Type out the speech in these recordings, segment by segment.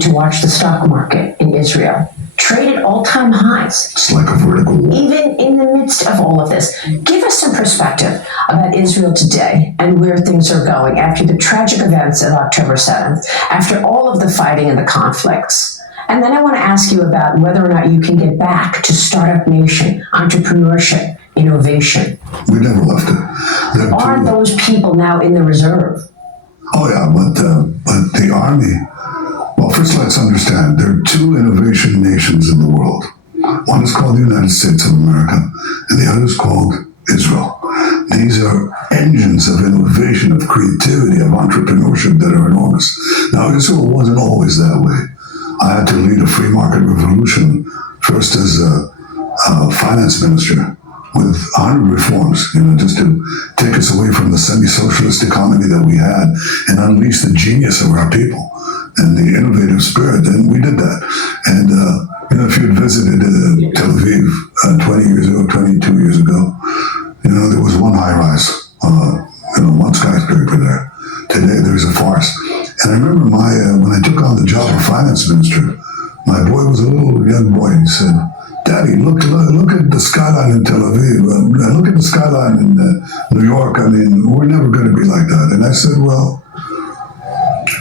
to watch the stock market in Israel trade at all-time highs. It's like a vertical wall. Even in the midst of all of this, give us some perspective about Israel today and where things are going after the tragic events of October 7th, after all of the fighting and the conflicts. And then I want to ask you about whether or not you can get back to startup nation, entrepreneurship, innovation. We never left it. Are those people now in the reserve? Oh yeah, but the army. Well, first let's understand there are two innovation nations in the world. One is called the United States of America, and the other is called Israel. These are engines of innovation, of creativity, of entrepreneurship that are enormous. Now, Israel wasn't always that way. I had to lead a free market revolution, first as a finance minister, with 100 reforms, just to take us away from the semi-socialist economy that we had and unleash the genius of our people and the innovative spirit, and we did that. And if you had visited Tel Aviv 20 years ago, 22 years ago, there was one high-rise, one skyscraper there. Today, there's a farce. And I remember when I took on the job of finance minister, my boy was a little young boy, and he said, "Daddy, look at the skyline in Tel Aviv. Look at the skyline in New York. I mean, we're never going to be like that." And I said, "Well,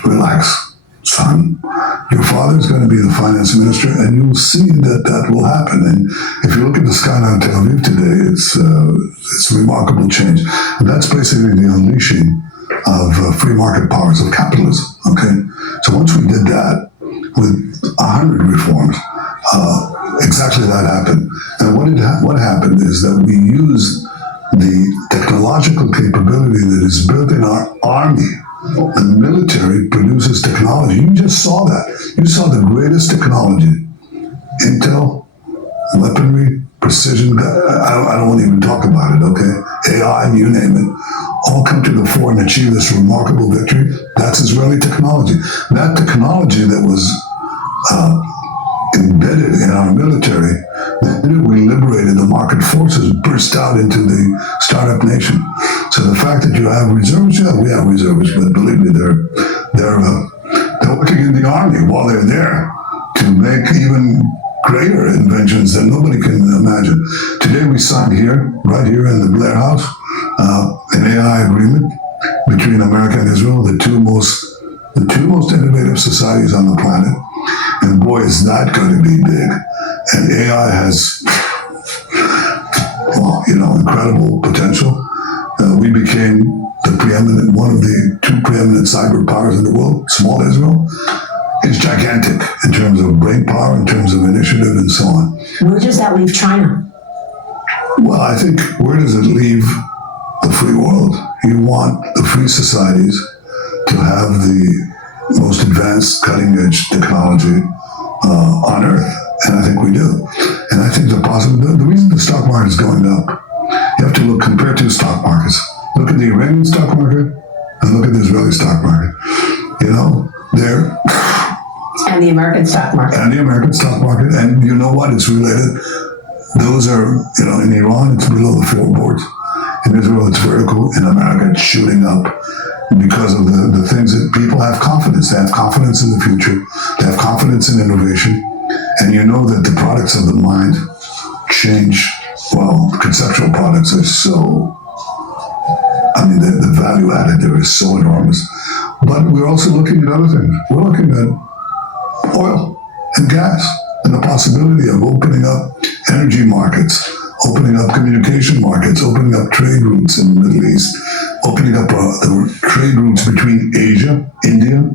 relax, son. Your father's going to be the finance minister, and you'll see that will happen. And if you look at the skyline in Tel Aviv today, it's a remarkable change. And that's basically the unleashing of free market powers of capitalism. Okay, so once we did that with 100 reforms." Exactly that happened. And what happened is that we used the technological capability that is built in our army. The military produces technology. You just saw that. You saw the greatest technology. Intel, weaponry, precision. I don't want to even talk about it, okay? AI, you name it. All come to the fore and achieve this remarkable victory. That's Israeli technology. That technology that was embedded in our military, the minute we liberated the market forces, burst out into the startup nation. So the fact that you have reserves, yeah, we have reserves, but believe me, they're working in the army while they're there to make even greater inventions that nobody can imagine. Today we signed right here in the Blair House, an AI agreement between America and Israel, the two most innovative societies on the planet. And boy, is that going to be big. And AI has, incredible potential. We became one of the two preeminent cyber powers in the world. Small Israel is gigantic in terms of brain power, in terms of initiative, and so on. Where does that leave China? Well, I think, where does it leave the free world? You want the free societies to have the most advanced cutting-edge technology on Earth, and I think we do. And I think the reason the stock market is going up, you have to compare two stock markets. Look at the Iranian stock market and look at the Israeli stock market. They're... And the American stock market. And the American stock market, and you know what? It's related. Those are, in Iran, it's below the floorboards. In Israel, it's vertical. In America, it's shooting up. Because of the things that people have confidence. They have confidence in the future. They have confidence in innovation. And you know that the products of the mind change. Well, conceptual products are the value added there is so enormous. But we're also looking at other things. We're looking at oil and gas and the possibility of opening up energy markets, opening up communication markets, opening up trade routes in the Middle East, opening up the trade routes between Asia, India,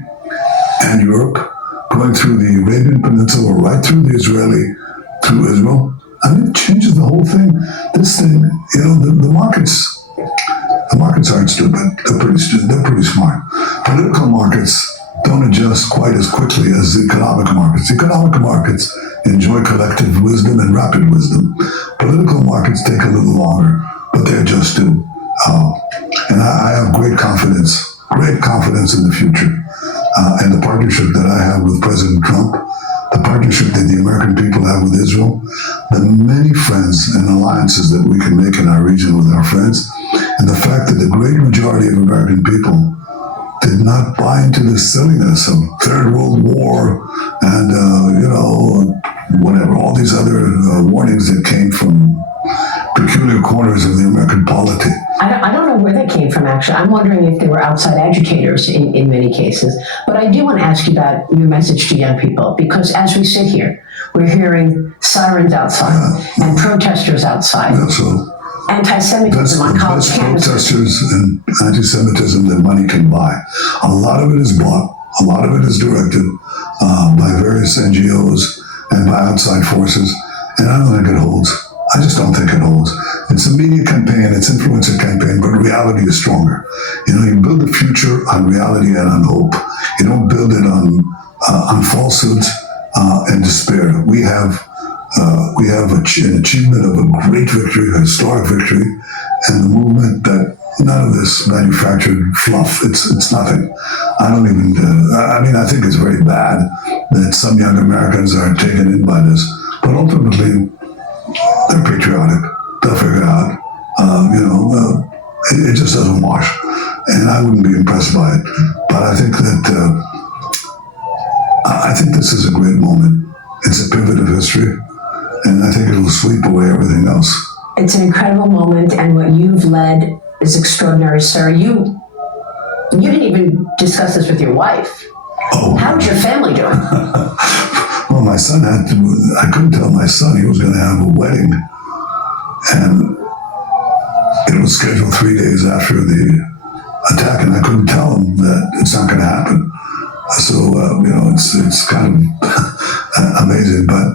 and Europe, going through the Arabian Peninsula, right through through Israel. It changes the whole thing. This thing, the markets aren't stupid. They're pretty smart. Political markets don't adjust quite as quickly as the economic markets. Economic markets enjoy collective wisdom and rapid wisdom. Political markets take a little longer, but they adjust too. And I have great confidence in the future. And the partnership that I have with President Trump, the partnership that the American people have with Israel, the many friends and alliances that we can make in our region with our friends, and the fact that the great majority of American people did not buy into this silliness of Third World War and, whatever, all these other warnings that came from peculiar corners of the American polity. I don't know where they came from, actually. I'm wondering if they were outside agitators in many cases. But I do want to ask you about your message to young people, because as we sit here, we're hearing sirens outside and protesters outside. Yeah, so Anti-Semitism on college campuses. Protesters and anti-Semitism that money can buy. A lot of it is bought. A lot of it is directed by various NGOs and by outside forces. And I don't think it holds. I just don't think it holds. It's a media campaign, it's influencer campaign, but reality is stronger. You build a future on reality and on hope. You don't build it on falsehoods and despair. We have an achievement of a great victory, a historic victory, and the movement that none of this manufactured fluff. It's nothing. I think it's very bad that some young Americans are taken in by this, but ultimately, they're patriotic. They'll figure it out. It just doesn't wash. And I wouldn't be impressed by it. But I think that I think this is a great moment. It's a pivot of history. And I think it'll sweep away everything else. It's an incredible moment, and what you've led is extraordinary, sir. You didn't even discuss this with your wife. Oh. How's your family doing? Well, my son I couldn't tell my son he was going to have a wedding. And it was scheduled 3 days after the attack, and I couldn't tell him that it's not going to happen. So, it's kind of amazing. But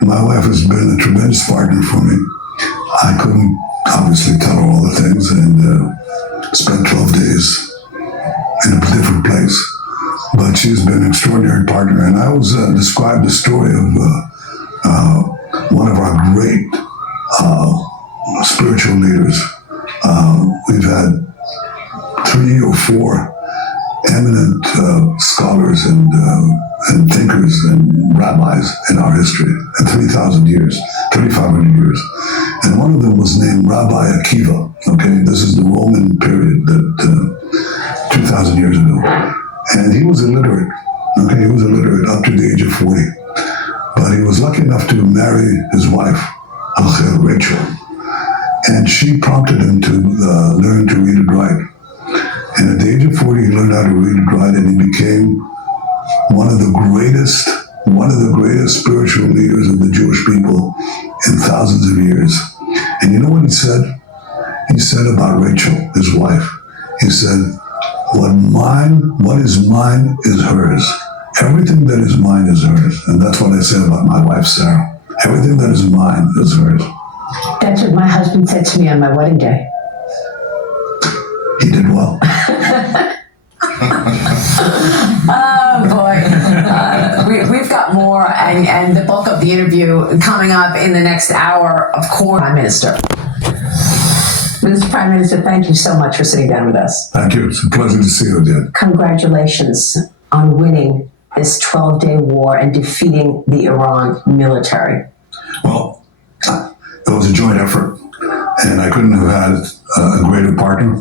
my wife has been a tremendous partner for me. I couldn't obviously tell her all the things, and spent 12 days in a different place. But she's been an extraordinary partner. And I always describe the story of one of our great spiritual leaders. We've had 3 or 4 eminent scholars and thinkers and rabbis in our history in 3,000 years, 3,500 years. And one of them was named Rabbi Akiva. Okay, this is the Roman period, that 2,000 years ago. And he was illiterate. Okay, he was illiterate up to the age of 40. But he was lucky enough to marry his wife, Rachel. And she prompted him to learn to read and write. And at the age of 40, he learned how to read and write, and he became one of the greatest spiritual leaders of the Jewish people in thousands of years. And you know what he said? He said about Rachel, his wife, he said, what is mine is hers. Everything that is mine is hers. And that's what I say about my wife, Sarah. Everything that is mine is hers. That's what my husband said to me on my wedding day. He did well. Oh boy, we've got more, and the bulk of the interview coming up in the next hour, of course. Prime Minister. Mr. Prime Minister, thank you so much for sitting down with us. Thank you. It's a pleasure to see you again. Congratulations on winning this 12-day war and defeating the Iran military. Well, it was a joint effort, and I couldn't have had a greater partner,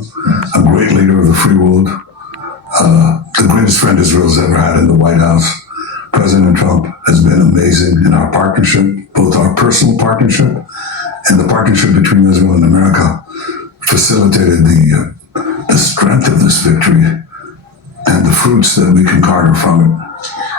a great leader of the free world, the greatest friend Israel's ever had in the White House. President Trump has been amazing in our partnership, both our personal partnership and the partnership between Israel and America facilitated the strength of this victory and the fruits that we can garner from it.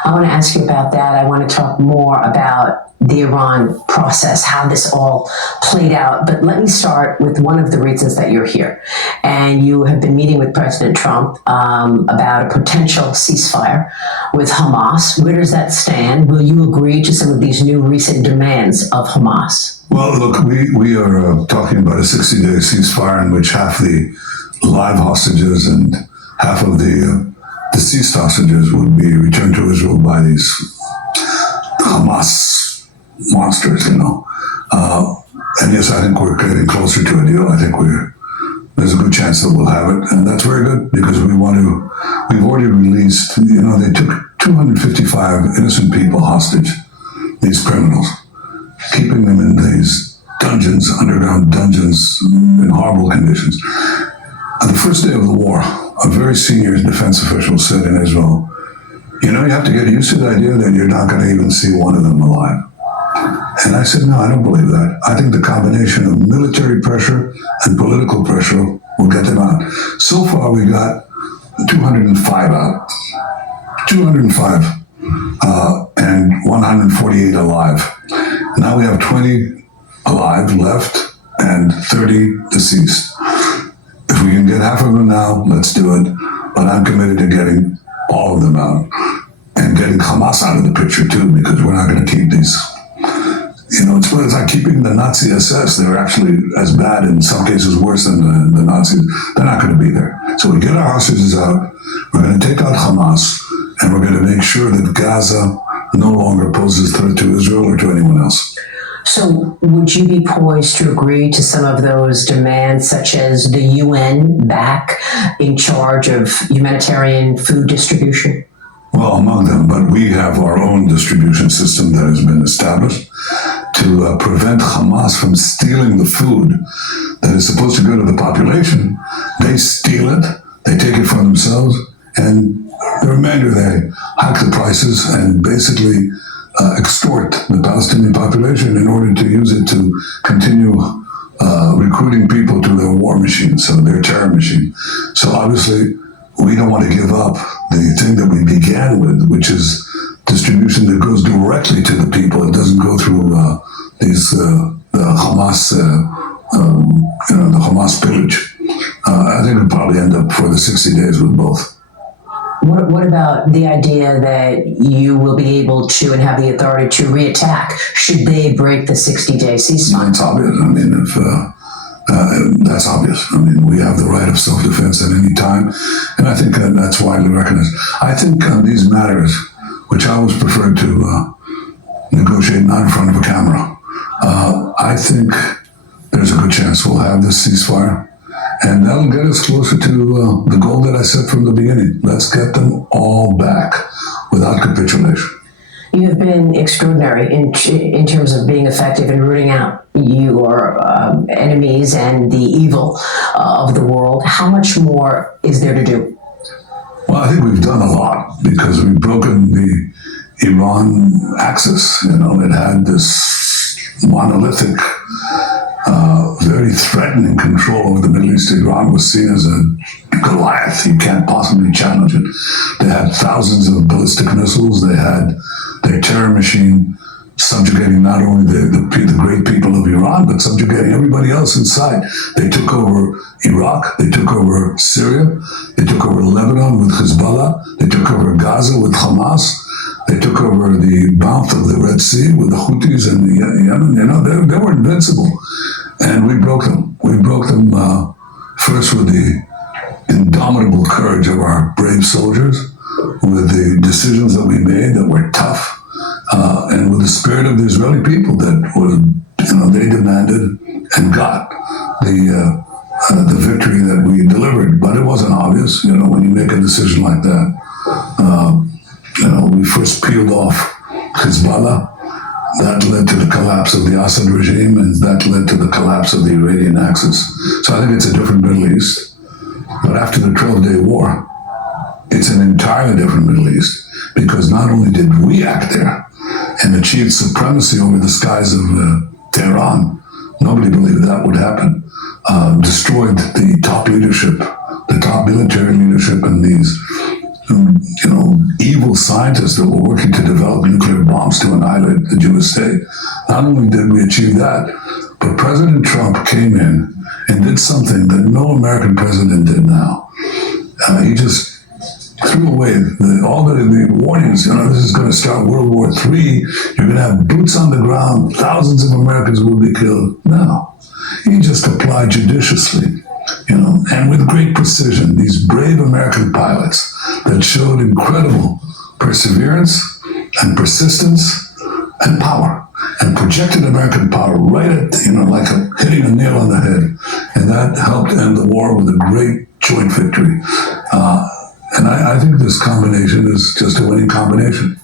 I want to ask you about that. I want to talk more about the Iran process, how this all played out. But let me start with one of the reasons that you're here. And you have been meeting with President Trump about a potential ceasefire with Hamas. Where does that stand? Will you agree to some of these new recent demands of Hamas? Well, look, we are talking about a 60-day ceasefire in which half the live hostages and half of the deceased hostages would be returned to Israel by these Hamas monsters, And yes, I think we're getting closer to a deal. I think there's a good chance that we'll have it. And that's very good because we've already released, they took 255 innocent people hostage, these criminals, keeping them in these dungeons, underground dungeons, in horrible conditions. On the first day of the war, a very senior defense official said in Israel, you have to get used to the idea that you're not going to even see one of them alive. And I said, no, I don't believe that. I think the combination of military pressure and political pressure will get them out. So far, we got 205 out. 205 and 148 alive. Now we have 20 alive left and 30 deceased. If we can get half of them now, let's do it. But I'm committed to getting all of them out and getting Hamas out of the picture too, because we're not going to keep these. It's like keeping the Nazi SS. They're actually as bad, in some cases worse than the Nazis. They're not going to be there. So we get our hostages out. We're going to take out Hamas, and we're going to make sure that Gaza no longer poses a threat to Israel or to anyone else. So would you be poised to agree to some of those demands, such as the UN back in charge of humanitarian food distribution? Well, among them, but we have our own distribution system that has been established to prevent Hamas from stealing the food that is supposed to go to the population. They steal it, they take it for themselves, and the remainder they hike the prices and basically extort the Palestinian population in order to use it to continue recruiting people to their war machine, so their terror machine. So obviously, we don't want to give up the thing that we began with, which is distribution that goes directly to the people. It doesn't go through the Hamas, the Hamas pillage. I think we'll probably end up for the 60 days with both. What about the idea that you will be able to and have the authority to reattack should they break the 60-day ceasefire? It's obvious. I mean, that's obvious. I mean, we have the right of self-defense at any time, and I think that's widely recognized. I think on these matters, which I always prefer to negotiate not in front of a camera, I think there's a good chance we'll have this ceasefire, and that'll get us closer to the goal that I set from the beginning. Let's get them all back without capitulation. You have been extraordinary in terms of being effective in rooting out your enemies and the evil of the world. How much more is there to do? Well, I think we've done a lot because we've broken the Iran axis. It had this monolithic, very threatening control over the Middle East. Iran was seen as a Goliath. You can't possibly challenge it. They had thousands of ballistic missiles. They had their terror machine subjugating not only the great people of Iran, but subjugating everybody else inside. They took over Iraq. They took over Syria. They took over Lebanon with Hezbollah. They took over Gaza with Hamas. They took over the mouth of the Red Sea with the Houthis and the Yemen. They were invincible. And we broke them. We broke them first with the indomitable courage of our brave soldiers, with the decisions that we made that were tough, and with the spirit of the Israeli people that they demanded and got the victory that we delivered. But it wasn't obvious, when you make a decision like that. We first peeled off Hezbollah. That led to the collapse of the Assad regime, and that led to the collapse of the Iranian axis. So I think it's a different Middle East. But after the 12-day war, it's an entirely different Middle East, because not only did we act there and achieve supremacy over the skies of Tehran, nobody believed that would happen, destroyed the top leadership, the top military leadership, and these evil scientists that were working to develop nuclear bombs to annihilate the Jewish state. Not only did we achieve that, but President Trump came in and did something that no American president did now. He just threw away all the warnings. This is going to start World War III. You're going to have boots on the ground. Thousands of Americans will be killed. No, he just applied judiciously, and with great precision, these brave American pilots that showed incredible perseverance and persistence and power, and projected American power right at, like hitting a nail on the head. And that helped end the war with a great joint victory. And I think this combination is just a winning combination.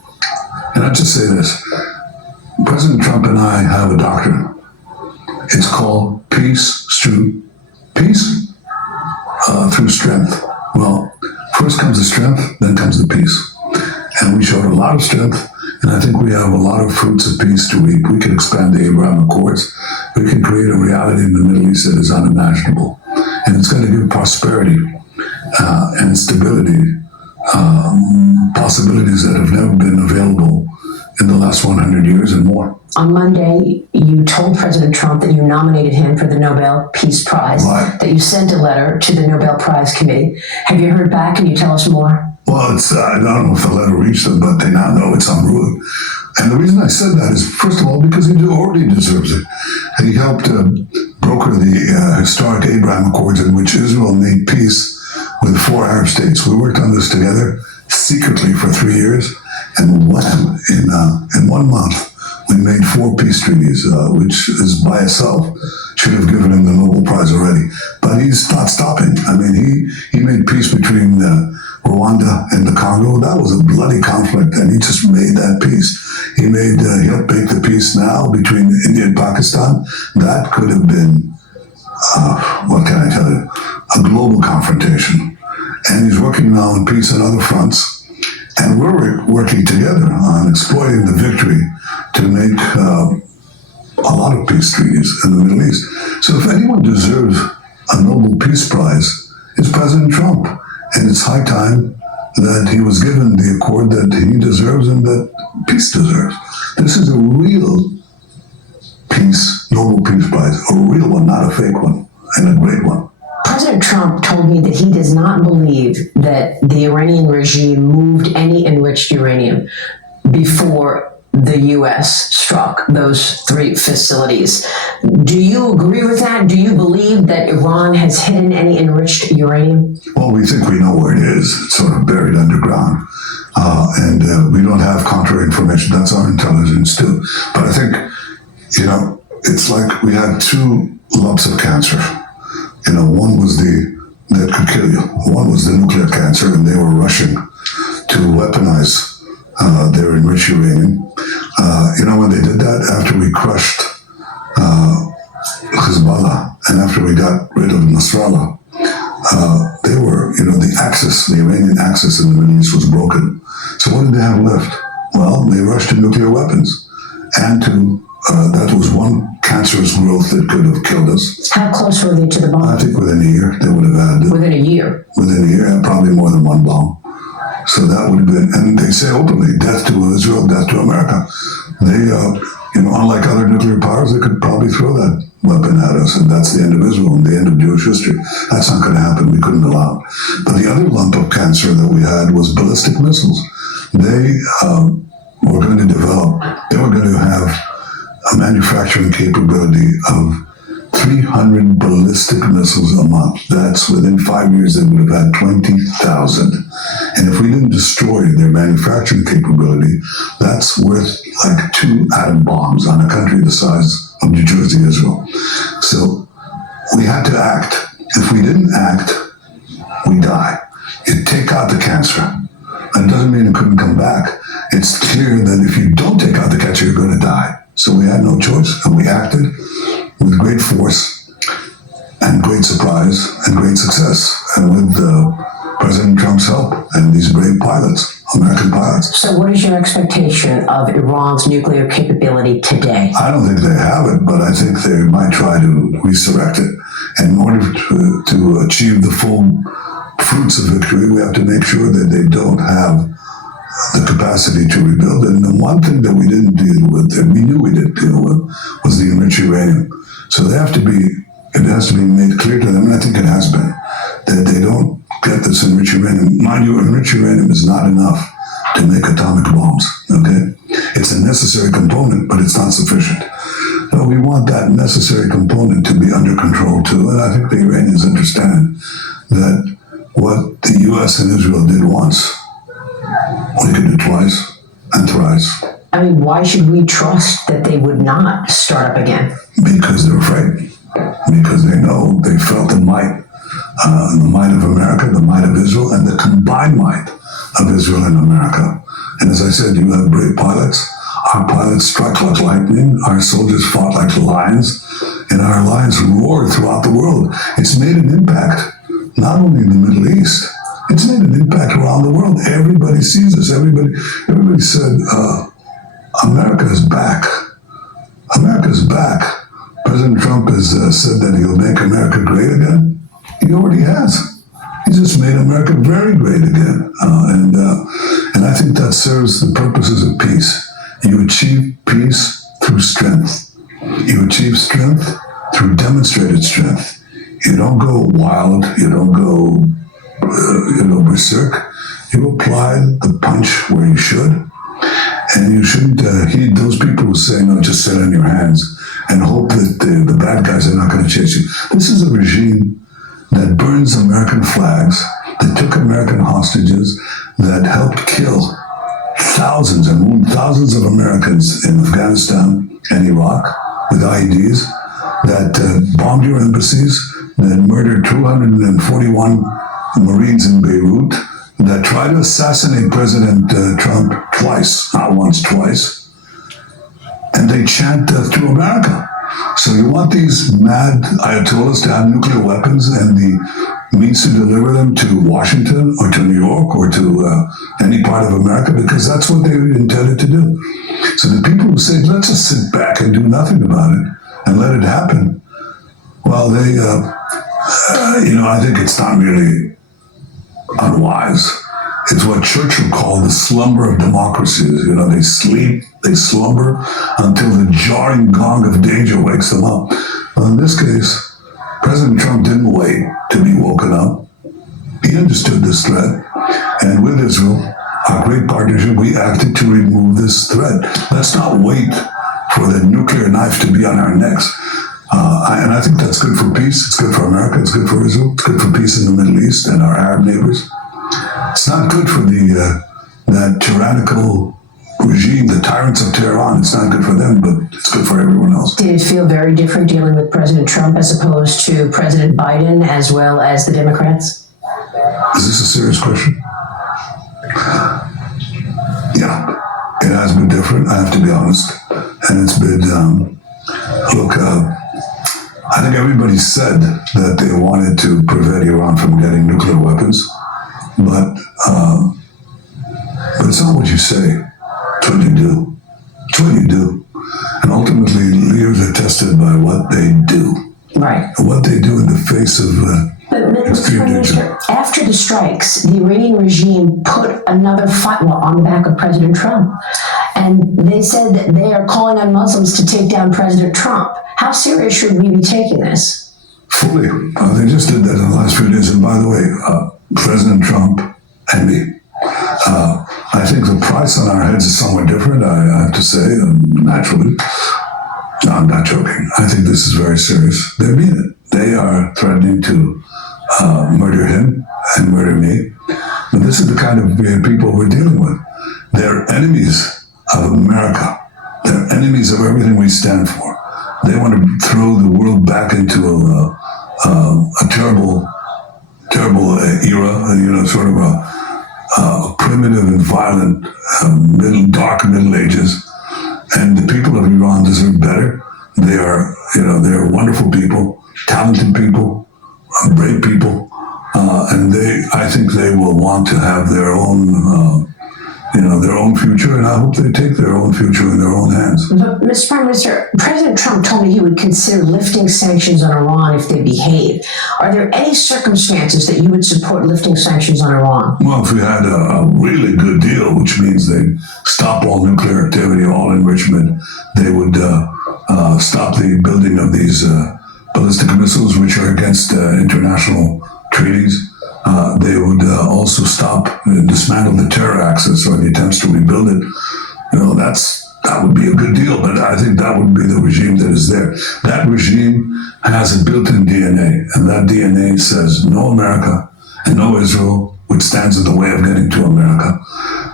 And I'll just say this. President Trump and I have a doctrine. It's called peace through strength. Well, first comes the strength, then comes the peace. And we showed a lot of strength, and I think we have a lot of fruits of peace to reap. We can expand the Abraham Accords. We can create a reality in the Middle East that is unimaginable. And it's going to give prosperity and stability, possibilities that have never been available in the last 100 years and more. On Monday, you told President Trump that you nominated him for the Nobel Peace Prize, Right. that you sent a letter to the Nobel Prize Committee. Have you heard back? Can you tell us more? Well, I don't know if the letter reached them, but they now know it's en route. And the reason I said that is, first of all, because he already deserves it. He helped broker the historic Abraham Accords in which Israel made peace with 4 Arab states. We worked on this together secretly for 3 years, and wham, in 1 month, we made 4 peace treaties, which is by itself should have given him the Nobel Prize already. But he's not stopping. I mean, he made peace between Rwanda and the Congo. That was a bloody conflict, and he just made that peace. He helped make the peace now between India and Pakistan. That could have been, what can I tell you, a global confrontation. And he's working now on peace on other fronts. And we're working together on exploiting the victory to make a lot of peace treaties in the Middle East. So if anyone deserves a Nobel Peace Prize, it's President Trump. And it's high time that he was given the accord that he deserves and that peace deserves. This is a real peace, Nobel Peace Prize, a real one, not a fake one, and a great one. President Trump told me that he does not believe that the Iranian regime moved any enriched uranium before the U.S. struck those 3 facilities. Do you agree with that? Do you believe that Iran has hidden any enriched uranium? Well, we think we know where it is. It's sort of buried underground. And we don't have contrary information. That's our intelligence too. But I think, it's like we had 2 lumps of cancer. One was that could kill you. One was the nuclear cancer, and they were rushing to weaponize their enriched uranium. When they did that, after we crushed Hezbollah and after we got rid of Nasrallah, they were, the Iranian axis in the Middle East was broken. So what did they have left? Well, they rushed to nuclear weapons and to that was one cancerous growth that could have killed us. How close were they to the bomb? I think within a year they would have had. Within a year? Within a year, and probably more than 1 bomb. So that would have been, and they say openly, death to Israel, death to America. They, unlike other nuclear powers, they could probably throw that weapon at us, and that's the end of Israel and the end of Jewish history. That's not going to happen. We couldn't allow it. But the other lump of cancer that we had was ballistic missiles. They were going to develop, they were going to have a manufacturing capability of 300 ballistic missiles a month. That's within 5 years, they would have had 20,000. And if we didn't destroy their manufacturing capability, that's worth like 2 atom bombs on a country the size of New Jersey, Israel. So we had to act. If we didn't act, we die. You take out the cancer. That doesn't mean it couldn't come back. It's clear that if you don't take out the cancer, you're going to die. So we had no choice, and we acted with great force and great surprise and great success, and with President Trump's help and these brave pilots, American pilots. So what is your expectation of Iran's nuclear capability today? I don't think they have it, but I think they might try to resurrect it. And in order to achieve the full fruits of victory, we have to make sure that they don't have the capacity to rebuild. And the one thing that we didn't deal with, and we knew we didn't deal with, was the enriched uranium. So it has to be made clear to them, and I think it has been, that they don't get this enriched uranium. Mind you, enriched uranium is not enough to make atomic bombs, okay? It's a necessary component, but it's not sufficient. So we want that necessary component to be under control too, and I think the Iranians understand that what the U.S. and Israel did once, we could do twice and thrice. I mean, why should we trust that they would not start up again? Because they're afraid. Because they know, they felt the might of America, the might of Israel, and the combined might of Israel and America. And as I said, you have brave pilots. Our pilots struck like lightning. Our soldiers fought like lions. And our lions roared throughout the world. It's made an impact, not only in the Middle East, It's made an impact around the world. Everybody sees this. Everybody said, America is back. America is back. President Trump has said that he'll make America great again. He already has. He just made America very great again. And I think that serves the purposes of peace. You achieve peace through strength. You achieve strength through demonstrated strength. You don't go wild. You don't go, berserk. You apply the punch where you should. And you shouldn't heed those people who say, no, just sit on your hands and hope that the bad guys are not going to chase you. This is a regime that burns American flags, that took American hostages, that helped kill thousands and wound thousands of Americans in Afghanistan and Iraq with IEDs, that bombed your embassies, that murdered 241 Marines in Beirut, that tried to assassinate President Trump twice, not once, twice. And they chant through America. So you want these mad Ayatollahs to have nuclear weapons and the means to deliver them to Washington or to New York or to any part of America, because that's what they intended to do. So the people who say, let's just sit back and do nothing about it and let it happen, well, they, I think it's not really unwise. It's what Churchill called the slumber of democracies. They sleep, they slumber until the jarring gong of danger wakes them up. Well, in this case, President Trump didn't wait to be woken up. He understood this threat. And with Israel, our great partnership, we acted to remove this threat. Let's not wait for the nuclear knife to be on our necks. And I think that's good for peace. It's good for America. It's good for Israel. It's good for peace in the Middle East and our Arab neighbors. It's not good for that tyrannical regime, the tyrants of Tehran. It's not good for them, but it's good for everyone else. Did it feel very different dealing with President Trump as opposed to President Biden as well as the Democrats? Is this a serious question? Yeah, it has been different, I have to be honest. And it's been, I think everybody said that they wanted to prevent Iran from getting nuclear weapons, but it's not what you say, it's what you do. It's what you do. And ultimately, leaders are tested by what they do. Right. And what they do in the face of extreme danger. After the strikes, the Iranian regime put another fatwa on the back of President Trump. And they said that they are calling on Muslims to take down President Trump. How serious should we be taking this? Fully. They just did that in the last few days. And by the way, President Trump and me, I think the price on our heads is somewhat different, I have to say, naturally. No, I'm not joking. I think this is very serious. They mean it. They are threatening to murder him and murder me. But this is the kind of people we're dealing with. They're enemies of America. They're enemies of everything we stand for. They want to throw the world back into a terrible era, sort of a primitive and violent dark Middle Ages. And the people of Iran deserve better. They are, they're wonderful people, talented people, brave people, and I think they will want to have their own, their own future, and I hope they take their own future in their own hands. But, Mr. Prime Minister, President Trump told me he would consider lifting sanctions on Iran if they behave. Are there any circumstances that you would support lifting sanctions on Iran? Well, if we had a really good deal, which means they stop all nuclear activity, all enrichment, they would stop the building of these ballistic missiles, which are against international treaties. They would also stop and dismantle the terror axis or the attempts to rebuild it. That would be a good deal, but I think that would be the regime that is there. That regime has a built-in DNA, and that DNA says no America and no Israel, which stands in the way of getting to America.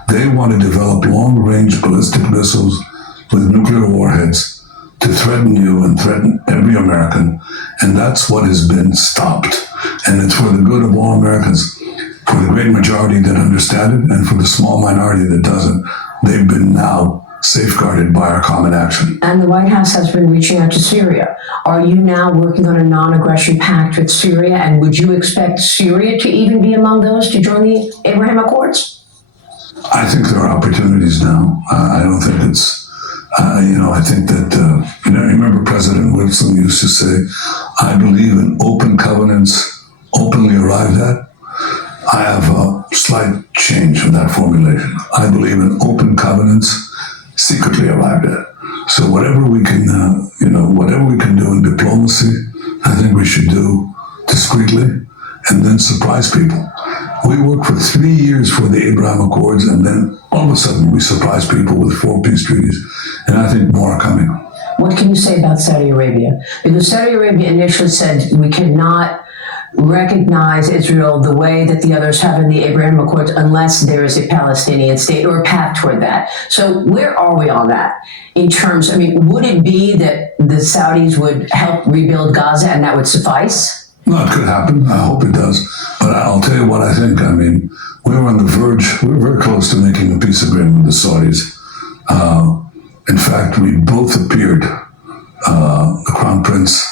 They want to develop long-range ballistic missiles with nuclear warheads to threaten you and threaten every American, and that's what has been stopped. And it's for the good of all Americans, for the great majority that understand it, and for the small minority that doesn't. They've been now safeguarded by our common action. And the White House has been reaching out to Syria. Are you now working on a non-aggression pact with Syria? And would you expect Syria to even be among those to join the Abraham Accords? I think there are opportunities now. I don't think it's, I think that, remember President Wilson used to say, I believe in open covenants, openly arrived at. I have a slight change in that formulation. I believe in open covenants, secretly arrived at. So whatever we can, whatever we can do in diplomacy, I think we should do discreetly and then surprise people. We worked for 3 years for the Abraham Accords, and then all of a sudden we surprised people with 4 peace treaties, and I think more are coming. What can you say about Saudi Arabia? Because Saudi Arabia initially said we cannot recognize Israel the way that the others have in the Abraham Accords unless there is a Palestinian state or a path toward that. So where are we on that? In terms, would it be that the Saudis would help rebuild Gaza and that would suffice? No, it could happen. I hope it does. But I'll tell you what I think. We were on the verge. We were very close to making a peace agreement with the Saudis. In fact, we both appeared. The Crown Prince,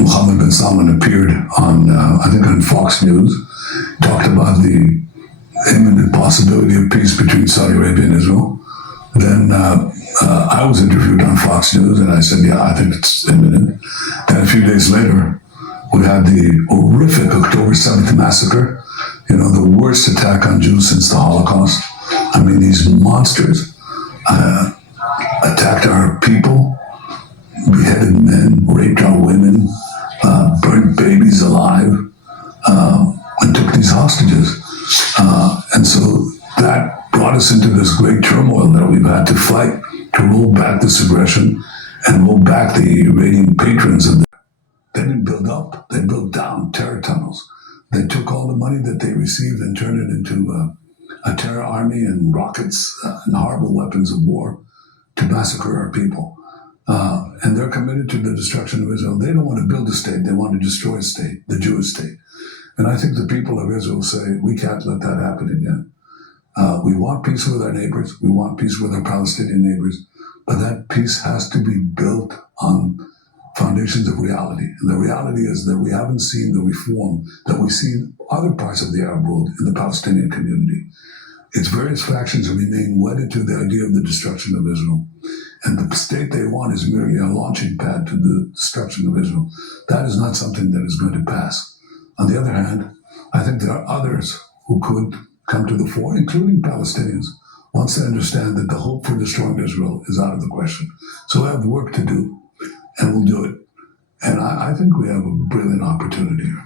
Mohammed bin Salman, appeared on, on Fox News, talked about the imminent possibility of peace between Saudi Arabia and Israel. Then I was interviewed on Fox News, and I said, yeah, I think it's imminent. And a few days later, we had the horrific October 7th massacre, the worst attack on Jews since the Holocaust. These monsters attacked our people, beheaded men, raped our women, burnt babies alive, and took these hostages. And so that brought us into this great turmoil that we've had to fight to roll back this aggression and roll back the Iranian patrons of the. They didn't build up, they built down terror tunnels. They took all the money that they received and turned it into a terror army and rockets and horrible weapons of war to massacre our people. And they're committed to the destruction of Israel. They don't want to build a state, they want to destroy a state, the Jewish state. And I think the people of Israel say, we can't let that happen again. We want peace with our neighbors, we want peace with our Palestinian neighbors, but that peace has to be built on foundations of reality. And the reality is that we haven't seen the reform that we see in other parts of the Arab world, in the Palestinian community. Its various factions remain wedded to the idea of the destruction of Israel. And the state they want is merely a launching pad to the destruction of Israel. That is not something that is going to pass. On the other hand, I think there are others who could come to the fore, including Palestinians, once they understand that the hope for destroying Israel is out of the question. So we have work to do, and we'll do it. And I think we have a brilliant opportunity here.